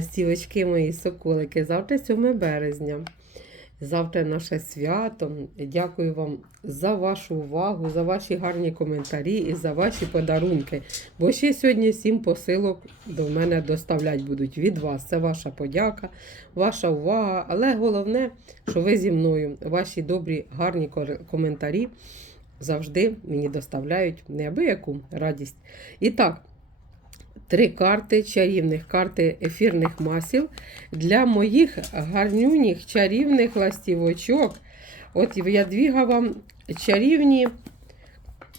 Стівочки мої соколики, завтра 7 березня. Завтра наше свято. Дякую вам за вашу увагу, за ваші гарні коментарі і за ваші подарунки. Бо ще сьогодні сім посилок до мене доставлять будуть від вас. Це ваша подяка, ваша увага. Але головне, що ви зі мною. Ваші добрі, гарні коментарі завжди мені доставляють неабияку радість. І так. Три карти чарівних карти ефірних масів для моїх гарнюніх чарівних ластівочок. От я двіга вам чарівні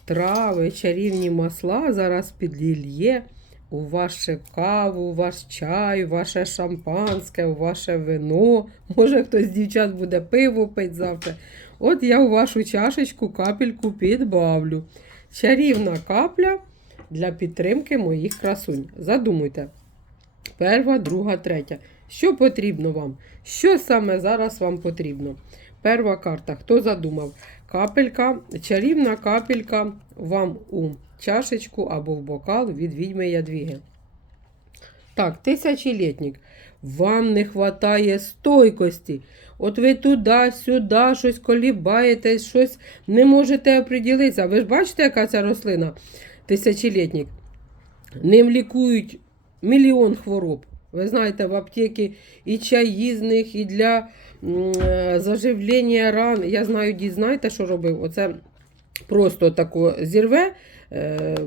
трави, чарівні масла зараз підлє у вашу каву, у ваш чай, у ваше шампанське, у ваше вино. Може, хтось з дівчат буде пиво пить завтра. От я у вашу чашечку капельку підбавлю. Чарівна капля для підтримки моїх красунь. Задумуйте. Перша, друга, третя. Що потрібно вам? Що саме зараз вам потрібно? Перша карта. Хто задумав? Капелька, чарівна капелька вам у чашечку або в бокал від відьми Ядвіги. Так, тисячолітник. Вам не вистачає стойкості. От ви туди-сюди щось колібаєтесь, щось не можете оприділитися. Ви ж бачите, яка ця рослина? Тисячолітник. Ним лікують мільйон хвороб. Ви знаєте, в аптеки і чаї з них, і для е, заживлення ран. Я знаю, дід, знаєте, що робив? Оце просто тако зірве е,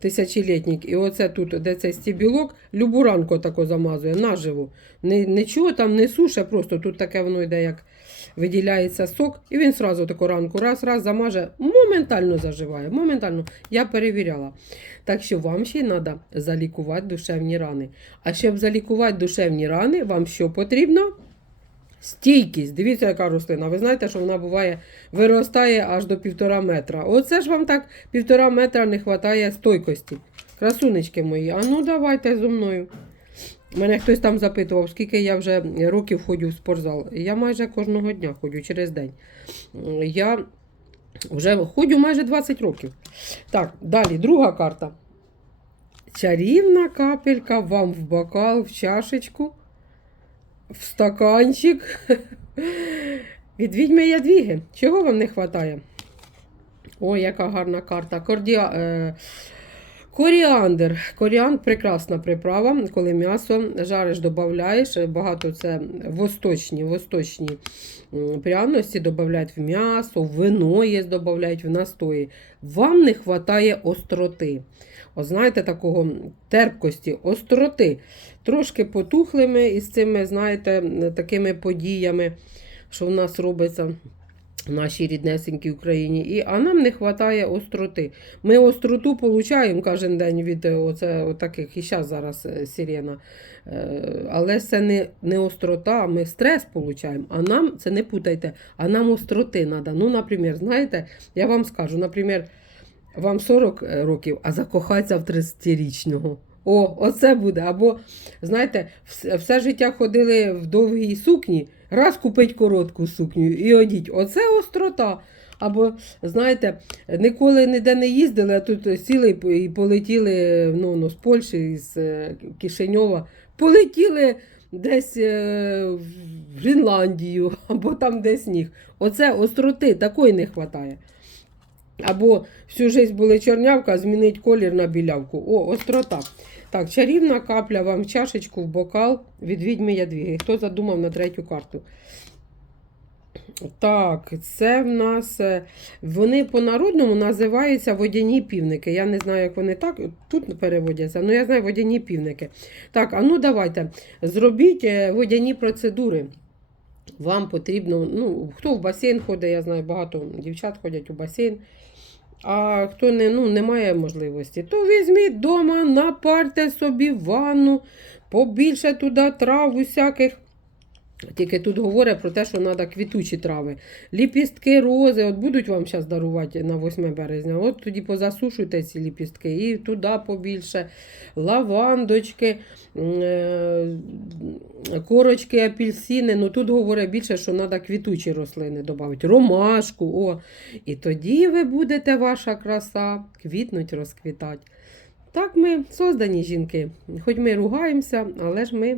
тисячолітник, і оце тут, де цей стібілок, любу ранку тако замазує наживо. Нічого там не суше, просто тут таке воно йде, як виділяється сок, і він сразу таку ранку раз, раз замаже, моментально заживає. Моментально. Я перевіряла. Так що вам ще треба залікувати душевні рани. А щоб залікувати душевні рани, вам що потрібно? Стійкість. Дивіться, яка рослина. Ви знаєте, що вона буває, виростає аж до півтора метра. Оце ж вам так півтора метра не вистачає стойкості. Красунечки мої, а ну давайте зо мною. Мене хтось там запитував, скільки я вже років ходжу в спортзал. Я майже кожного дня ходжу через день. Я вже ходжу майже 20 років. Так, далі, друга карта. Чарівна капелька вам в бокал, в чашечку, в стаканчик. Від відьми ядвіги. Чого вам не вистачає? Ой, яка гарна карта. Кордіа... Коріандр. Коріандр прекрасна приправа, коли м'ясо жариш, додаєш. Багато це восточні, восточні пряності додають в м'ясо, в вино є, додають в настої. Вам не вистачає остроти. О, знаєте, такого терпкості, остроти. Трошки потухлими із цими, знаєте, такими подіями, що в нас робиться нашій ріднесенькій Україні. І, а нам не вистачає остроти. Ми остроту получаємо кожен день від е, оце, отаких, і зараз зараз е, сирена. Е, Але це не, не острота, ми стрес получаємо. А нам це не путайте, а нам остроти треба. Ну, наприклад, знаєте, я вам скажу, наприклад, вам 40 років, а закохатися в 30-річного. О, оце буде. Або, знаєте, все, все життя ходили в довгій сукні, раз купить коротку сукню і одіть. Оце острота. Або, знаєте, ніколи ніде не їздили, а тут сіли і полетіли ну, ну, з Польщі, з е, Кишиньова, полетіли десь е, в Гренландію, або там десь сніг. Оце остроти, такої не вистачає. Або всю життя були чорнявка, змінить колір на білявку. О, острота. Так, чарівна капля вам в чашечку в бокал від відьми ядвіги. Хто задумав на третю карту? Так, це в нас. е, Вони по-народному називаються водяні півники. Я не знаю, як вони так тут переводяться, але я знаю водяні півники. Так, а ну давайте. Зробіть е, водяні процедури. Вам потрібно, ну, хто в басейн ходить, я знаю, багато дівчат ходять у басейн. А хто не, ну, не має можливості, то візьміть вдома, напарте собі ванну, побільше туди трав усяких. Тільки тут говорять про те, що треба квітучі трави. Ліпістки, рози, от будуть вам зараз дарувати на 8 березня. От тоді позасушуйте ці ліпістки і туди побільше. Лавандочки, е, корочки, апельсини. Ну тут говорять більше, що треба квітучі рослини додати. Ромашку. О. І тоді ви будете ваша краса квітнуть, розквітати. Так ми создані жінки. Хоч ми ругаємося, але ж ми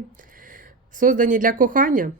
создані для кохання.